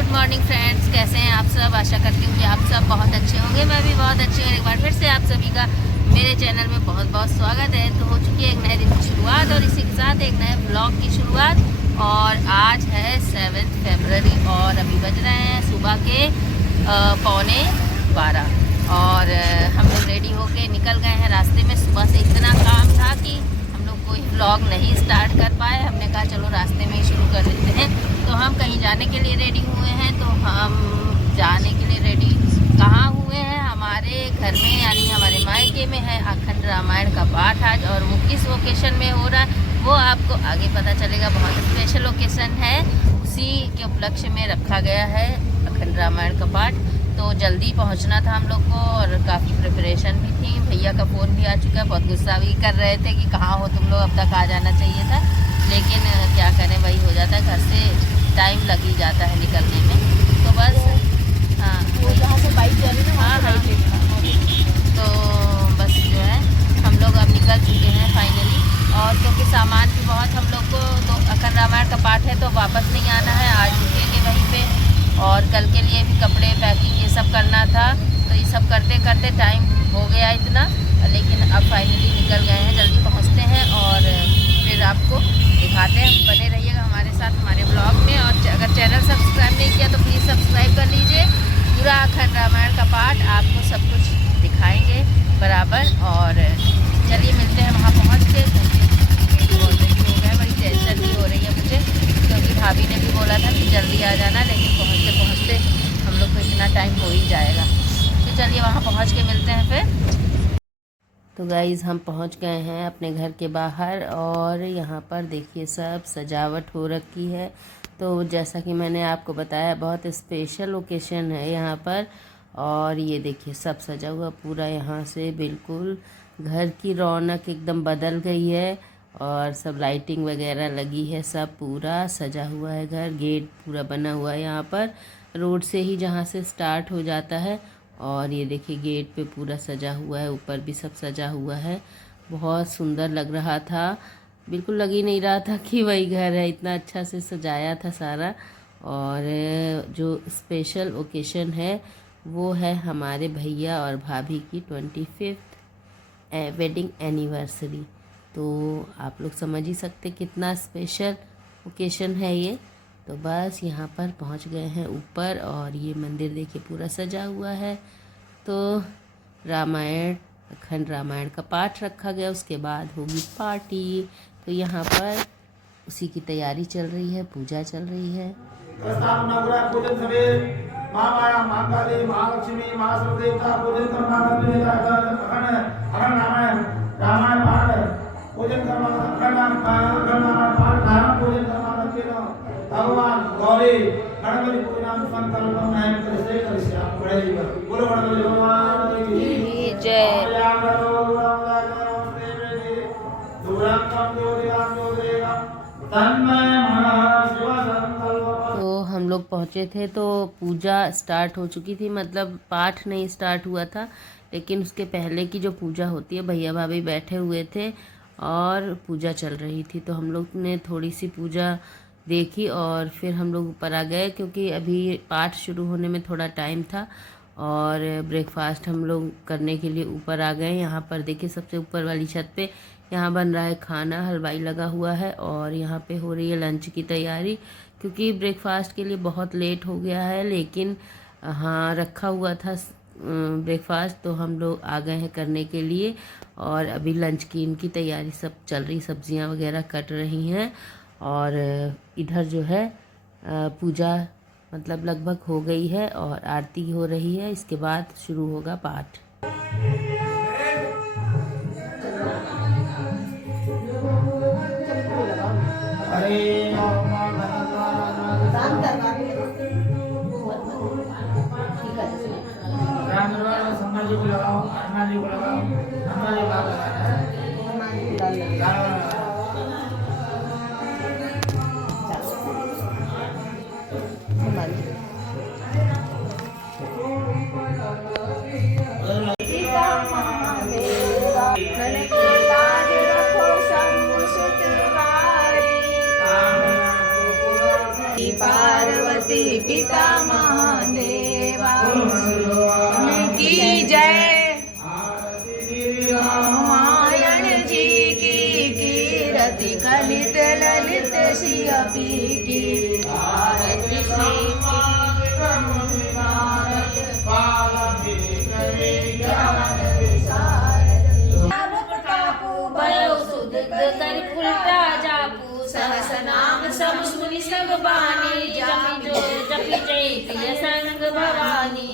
Good morning friends, कैसे हैं आप सब। आशा करती हूँ कि आप सब बहुत अच्छे होंगे। मैं भी बहुत अच्छी हूँ। एक बार फिर से आप सभी का मेरे चैनल में बहुत बहुत स्वागत है। तो हो चुकी है एक नए दिन की शुरुआत और इसी के साथ एक नए ब्लॉग की शुरुआत। और आज है 7 फरवरी और अभी बज रहे हैं सुबह के 11:15 और हम लोग रेडी होके निकल गए हैं। रास्ते में सुबह से इतना काम था कि हम लोग कोई व्लॉग नहीं स्टार्ट कर पाए। हमने कहा चलो रास्ते में ही शुरू कर लेते हैं। तो हम कहीं जाने के लिए रेडी हुए हैं। तो हम जाने के लिए रेडी कहाँ हुए हैं, हमारे घर में यानी हमारे मायके में है अखंड रामायण का पाठ आज। और वो किस ओकेशन में हो रहा है वो आपको आगे पता चलेगा। बहुत स्पेशल ओकेशन है, उसी के उपलक्ष्य में रखा गया है अखंड रामायण का पाठ। तो जल्दी पहुंचना था हम लोग को और काफ़ी प्रिपरेशन भी थी। भैया का फ़ोन भी आ चुका है, बहुत गुस्सा भी कर रहे थे कि कहाँ हो तुम लोग, अब तक आ जाना चाहिए था। लेकिन क्या करें, वही हो जाता है, घर से टाइम लग ही जाता है निकलने में। तो बस हाँ, वो जहाँ से बाइक जा रही है ना, हाँ तो बस जो है हम लोग अब निकल चुके हैं फाइनली। और क्योंकि सामान भी बहुत हम लोग को, तो अखंड रामायण का पाठ है तो वापस नहीं आना है, आज रुकेंगे वहीं पे। और कल के लिए भी कपड़े पैकिंग ये सब करना था। तो ये सब करते करते टाइम हो गया इतना, लेकिन अब फाइनली निकल गए हैं। जल्दी पहुंचते हैं और फिर आपको दिखाते हैं। बने रहिएगा हमारे साथ हमारे ब्लॉग में। और अगर चैनल सब्सक्राइब नहीं किया तो प्लीज़ सब्सक्राइब कर लीजिए। पूरा अखंड रामायण का पाठ आपको सब कुछ दिखाएंगे बराबर। और चलिए मिलते हैं वहाँ पहुँच के, क्योंकि ऑलरेडी हो गया। बड़ी टेंशन भी हो रही है मुझे, क्योंकि भाभी ने भी बोला था कि जल्दी आ जाना, लेकिन पहुँचते पहुँचते हम लोग को इतना टाइम हो ही जाएगा। तो चलिए वहाँ पहुँच के मिलते हैं फिर। तो गाइज़ हम पहुँच गए हैं अपने घर के बाहर और यहाँ पर देखिए सब सजावट हो रखी है। तो जैसा कि मैंने आपको बताया, बहुत स्पेशल ओकेशन है यहाँ पर। और ये देखिए सब सजा हुआ पूरा, यहाँ से बिल्कुल घर की रौनक एकदम बदल गई है। और सब लाइटिंग वगैरह लगी है, सब पूरा सजा हुआ है घर। गेट पूरा बना हुआ है यहाँ पर, रोड से ही जहाँ से स्टार्ट हो जाता है। और ये देखिए गेट पे पूरा सजा हुआ है, ऊपर भी सब सजा हुआ है। बहुत सुंदर लग रहा था, बिल्कुल लग ही नहीं रहा था कि वही घर है, इतना अच्छा से सजाया था सारा। और जो स्पेशल ओकेशन है वो है हमारे भैया और भाभी की 25th वेडिंग एनिवर्सरी। तो आप लोग समझ ही सकते कितना स्पेशल ओकेशन है ये। तो बस यहाँ पर पहुँच गए हैं ऊपर और ये मंदिर देखिए पूरा सजा हुआ है। तो रामायण अखंड रामायण का पाठ रखा गया, उसके बाद होगी पार्टी। तो यहाँ पर उसी की तैयारी चल रही है, पूजा चल रही है। भगवान गौरी गणपति पूजन संकल्पम है कृष्ण कृष्ण बड़े बोलो गणपति भगवान की जय। तो हम लोग पहुँचे थे तो पूजा स्टार्ट हो चुकी थी, मतलब पाठ नहीं स्टार्ट हुआ था, लेकिन उसके पहले की जो पूजा होती है, भैया भाभी बैठे हुए थे और पूजा चल रही थी। तो हम लोग ने थोड़ी सी पूजा देखी और फिर हम लोग ऊपर आ गए, क्योंकि अभी पाठ शुरू होने में थोड़ा टाइम था। और ब्रेकफास्ट हम लोग करने के लिए ऊपर आ गए। यहाँ पर देखिए सबसे ऊपर वाली छत पे यहाँ बन रहा है खाना, हलवाई लगा हुआ है और यहाँ पे हो रही है लंच की तैयारी, क्योंकि ब्रेकफास्ट के लिए बहुत लेट हो गया है। लेकिन हाँ रखा हुआ था ब्रेकफास्ट, तो हम लोग आ गए हैं करने के लिए। और अभी लंच की इनकी तैयारी सब चल रही, सब्जियाँ वगैरह कट रही हैं। और इधर जो है पूजा मतलब लगभग हो गई है और आरती हो रही है, इसके बाद शुरू होगा पाठ। संभाजी को लगाओ, हनुमान जी को लगाओ, हनुमान जी को लगाओ। पार्वती पिता महादेवा बोलो गणपति भगवान की जय। आरती श्री राम रामायण जी की कीरति कलित ललित शियपी की आरती श्री भयो सुध कर खुलता जापू सहस नाम सब सुनि सब बानी जपि जय प्रिय संग भवानी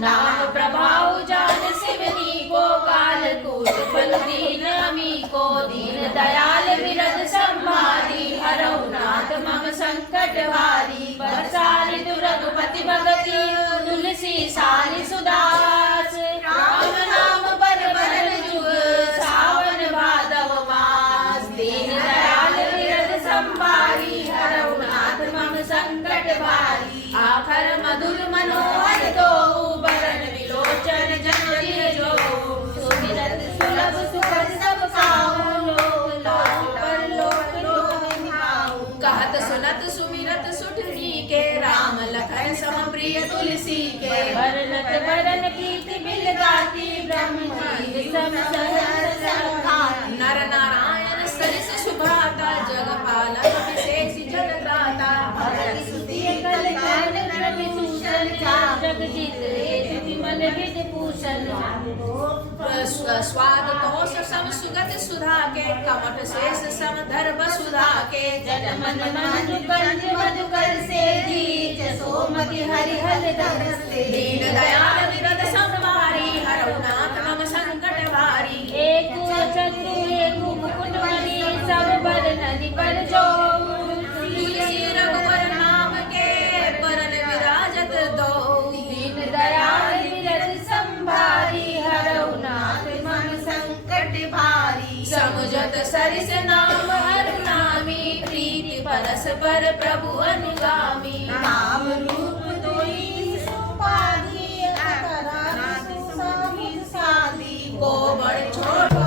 नाम प्रभाव जान शिवनी को काल कूट फल दीन अमी को दीन दयाल विरद संभारी हरौ नाथ मम संकट हारी बरसारी दुरगपति भगति तुलसी सारी सुदास राम नाम पर बरन जुग सावन भादव मास दीन दयाल विरद संभारी हरौ नाथ मम संकट भारी आखर मधुर मनोहर दो बरन विलोचन जन जो सुमिरत सुलभ सुखद सब खाओ लोक लोक पर लोक निभाओ कहत सुनत सुमिरत सुठनी के राम लखन सम प्रिय तुलसी के भरनत भरन कीर्ति बिल गाती ब्रह्म जी सब सहस सखाती नर नारायण सरिस सुभाता जगपालक विशेष जगत्राता भगत स्तुति कल्याण विभूषण जगजीत विमल विधि भूषण स्वाद तोष सम सुगत सुधा के कमठ शेष सम धर्म सुधा के जन मन मंजु कंज मधुकर से दीज सोमति हरि हल दर से दीन दयाल विरद संवारी हरौ नाथ मम संकट भारी एक चतु एक मुकुट मणि सब बर नदी पर जो तुलसी रघुवर नाम के परन विराजत दो दीन दयाल विरद संभारी हरौ नाथ मम संकट भारी समुझत सरिस नाम हरनामी प्रीति परस पर प्रभु अनुगामी नाम रूप दोई सुपाधी अतराधि सुसामित साधी को बड़ छोट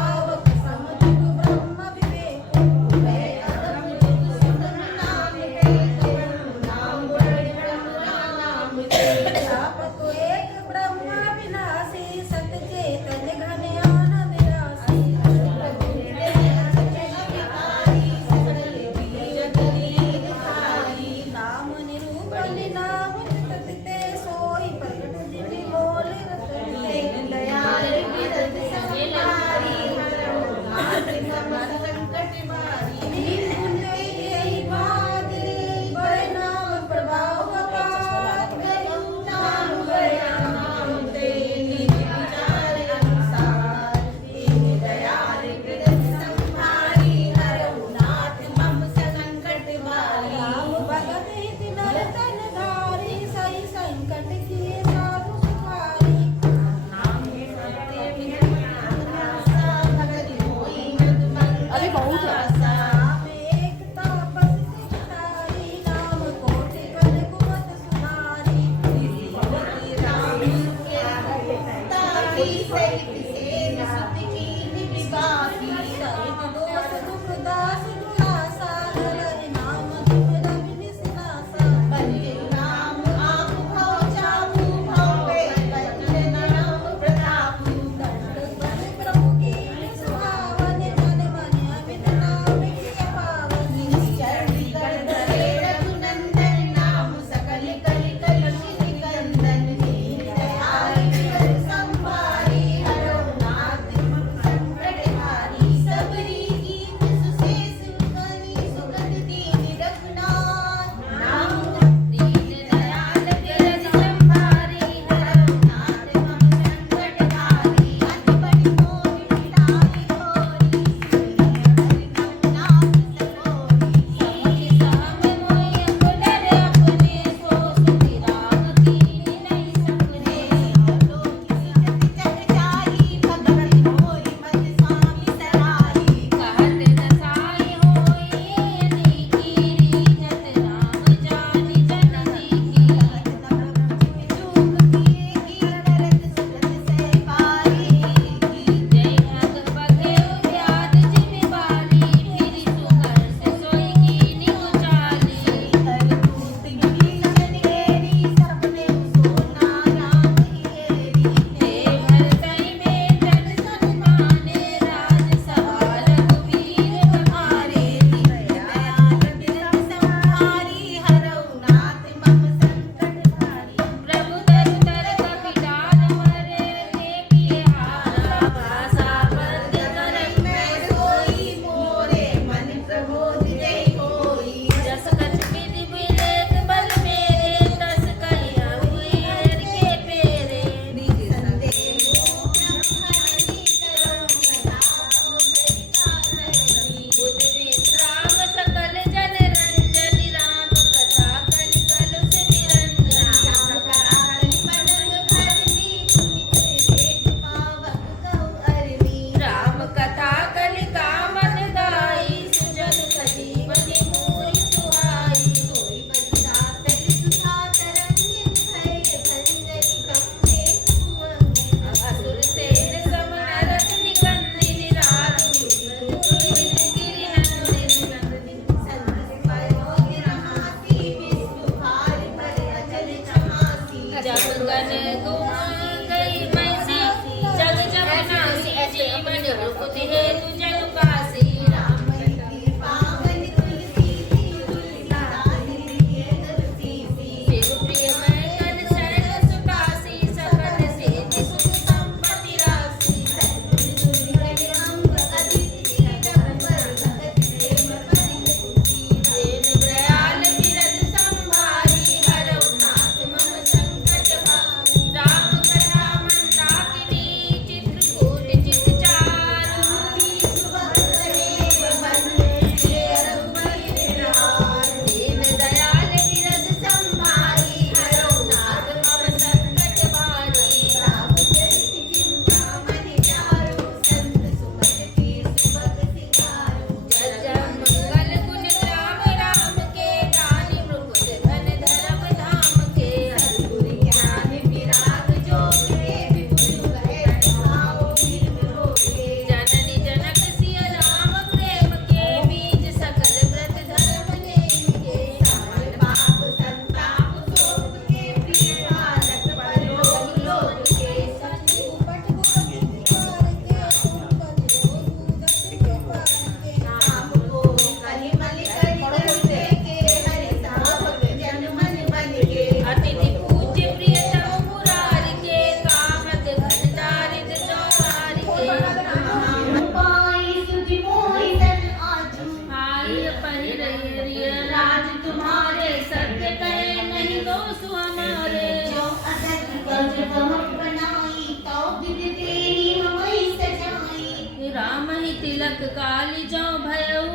अंतक काली जो भयऊ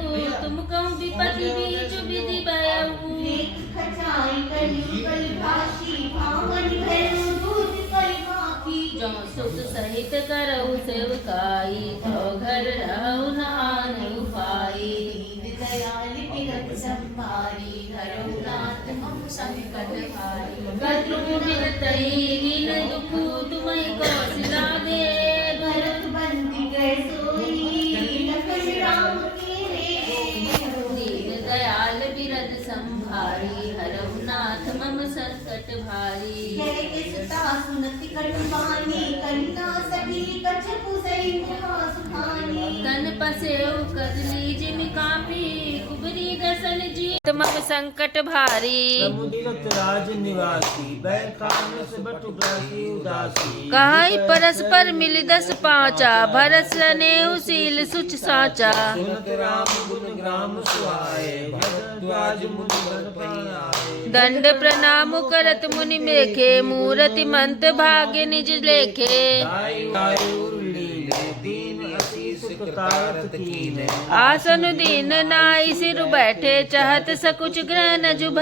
तुम कहूँ विपत्ति बीच विधि भयऊ जो सुख सहित करऊ सेवकाई तो घर रहु नानु पाई कतु बिनतई लीन दुख तुम्हें कौशला दे दीन दयाल बिरद संभारी हरहु नाथ मम संकट भारी तन पसेउ कदली जिम कापी कुबरी दसन जी मम संकट भारी समुदित राज निवासी बैकानस बटुकासी उदासी कहाई परस्पर मिल दस पाँचा भरस नेहु सील सुच साचा सुनत राम गुण ग्राम सुहाए भरद्वाज मुनि बन पाए दंड प्रणाम करत मुनि मेखे मूरति मंत भाग्य निज लेखे आयुर लीले दीन असीस कुतारत कीने आसन दीन नाई सिर बैठे चाहत सकुच ग्रह न जुभ।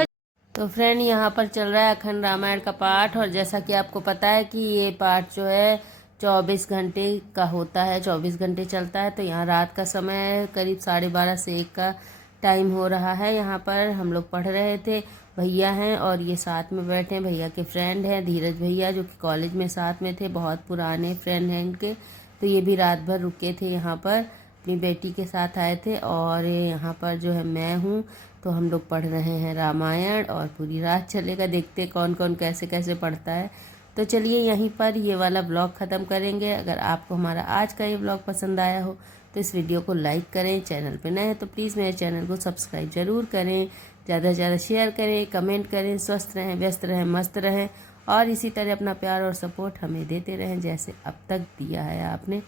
तो फ्रेंड यहाँ पर चल रहा है अखंड रामायण का पाठ और जैसा कि आपको पता है कि ये पाठ जो है 24 घंटे का होता है, 24 घंटे चलता है। तो यहाँ रात का समय करीब 12:30 से 1 का टाइम हो रहा है। यहाँ पर हम लोग पढ़ रहे थे, भैया हैं और ये साथ में बैठे हैं, भैया के फ्रेंड हैं धीरज भैया जो कि कॉलेज में साथ में थे, बहुत पुराने फ्रेंड हैं इनके। तो ये भी रात भर रुके थे यहाँ पर, अपनी बेटी के साथ आए थे। और यहाँ पर जो है मैं हूँ, तो हम लोग पढ़ रहे हैं रामायण और पूरी रात चलेगा, देखते कौन कौन कैसे कैसे पढ़ता है। तो चलिए यहीं पर ये वाला ब्लॉग ख़त्म करेंगे। अगर आपको हमारा आज का ये ब्लॉग पसंद आया हो तो इस वीडियो को लाइक करें, चैनल पे नए हैं तो प्लीज़ मेरे चैनल को सब्सक्राइब ज़रूर करें, ज़्यादा से ज़्यादा शेयर करें, कमेंट करें। स्वस्थ रहें, व्यस्त रहें, मस्त रहें और इसी तरह अपना प्यार और सपोर्ट हमें देते रहें जैसे अब तक दिया है आपने।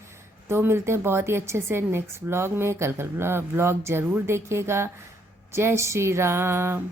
तो मिलते हैं बहुत ही अच्छे से नेक्स्ट व्लॉग में। कल व्लॉग ज़रूर देखिएगा। जय श्री राम।